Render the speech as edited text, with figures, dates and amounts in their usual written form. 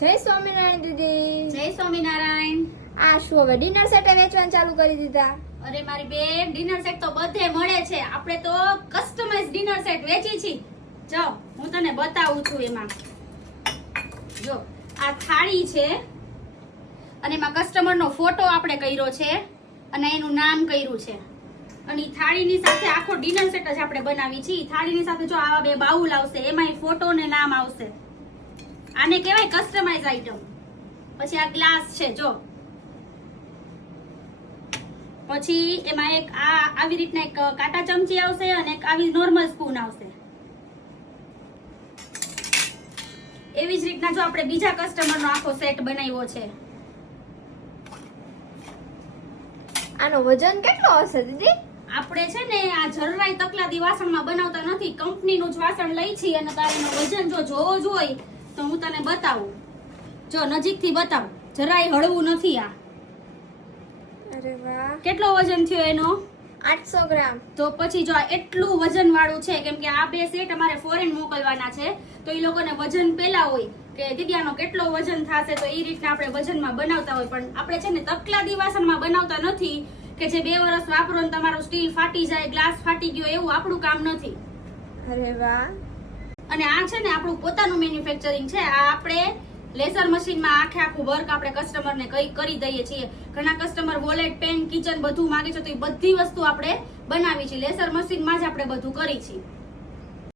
જય સ્વામિનારાયણ દીદી. જય સ્વામિનારાયણ. આ શું હવે ડિનર સેટ વેચવાનું ચાલુ કરી દીધા? અરે મારી બેન, ડિનર સેટ તો બધે મળે છે. આપણે તો કસ્ટમાઇઝ ડિનર સેટ વેચી છી. જો હું તને બતાવું છું. એમાં જો આ થાળી છે અને એમાં કસ્ટમરનો ફોટો આપણે કર્યો છે અને એનું નામ કર્યું છે. અને ઈ થાળીની સાથે આખો ડિનર સેટ જ આપણે બનાવી છીએ. થાળીની સાથે જો આવા બે બાઉલ આવશે, એમાંય ફોટો ને નામ આવશે. આને કહેવાય કસ્ટમાઇઝ આઈટમ. પછી આ ગ્લાસ છે જો, પછી એમાં એક આવી રીતના એક કાંટા ચમચી આવશે અને એક આવી નોર્મલ સ્પૂન આવશે. એવી જ રીતના જો આપણે બીજા કસ્ટમરનો આખો સેટ બનાવ્યો છે. આનો વજન કેટલો હશે દીદી? આપણે છે ને આ જરાય તકલાદી વાસણમાં બનાવતા નથી, કંપનીનું જ વાસણ લઈ છીએ. અને તારે એનું વજન જો જોવો જ હોય તો હું તને બતાવું. જો નજીકથી બતાવું, જરાય હળવું નથી. આ અરે વાહ, કેટલો વજન થયો એનો? 800 ગ્રામ. તો પછી જો આ એટલું વજન વાળું છે, કેમ કે આ બે સેટ અમારે ફોરેન મોકલવાના છે. તો એ લોકોને વજન પેલા હોય કે દીદી આનો કેટલો વજન થશે, તો એ રીતના આપણે વજનમાં બનાવતા હોય. પણ આપણે છે ને તકલાદી વાસણમાં બનાવતા નથી કે જે 2 વર્ષ વાપરો ને તમારું સ્ટીલ ફાટી જાય, ગ્લાસ ફાટી ગયો, એવું આપણું કામ નથી. અરે વાહ. અને આ છે ને આપણું પોતાનું મેન્યુફેક્ચરિંગ છે. આ આપણે લેસર મશીનમાં આખું વર્ક આપણે કસ્ટમરને કરી દઈએ છીએ. ઘણા કસ્ટમર વોલેટ, પેન, કિચન બધું માંગે છે, તો એ બધી વસ્તુ આપણે બનાવી છે. લેસર મશીનમાં જ આપણે બધું કરી છીએ.